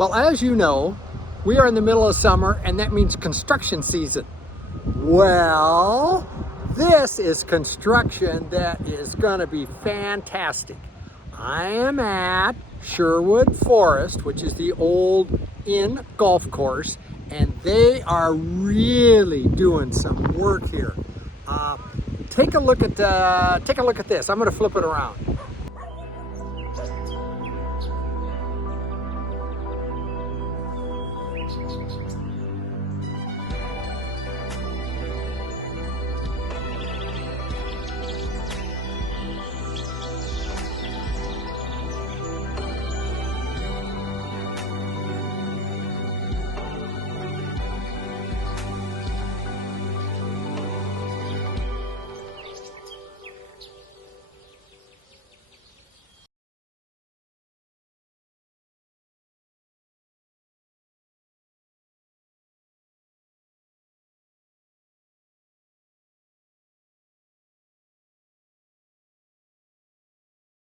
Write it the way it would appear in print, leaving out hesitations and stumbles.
Well, as you know, we are in the middle of summer, and that means construction season. Well, this is construction that is going to be fantastic. I am at Sherwood Forest, which is the old inn golf course, and they are really doing some work here. Take a look at this. I'm going to flip it around.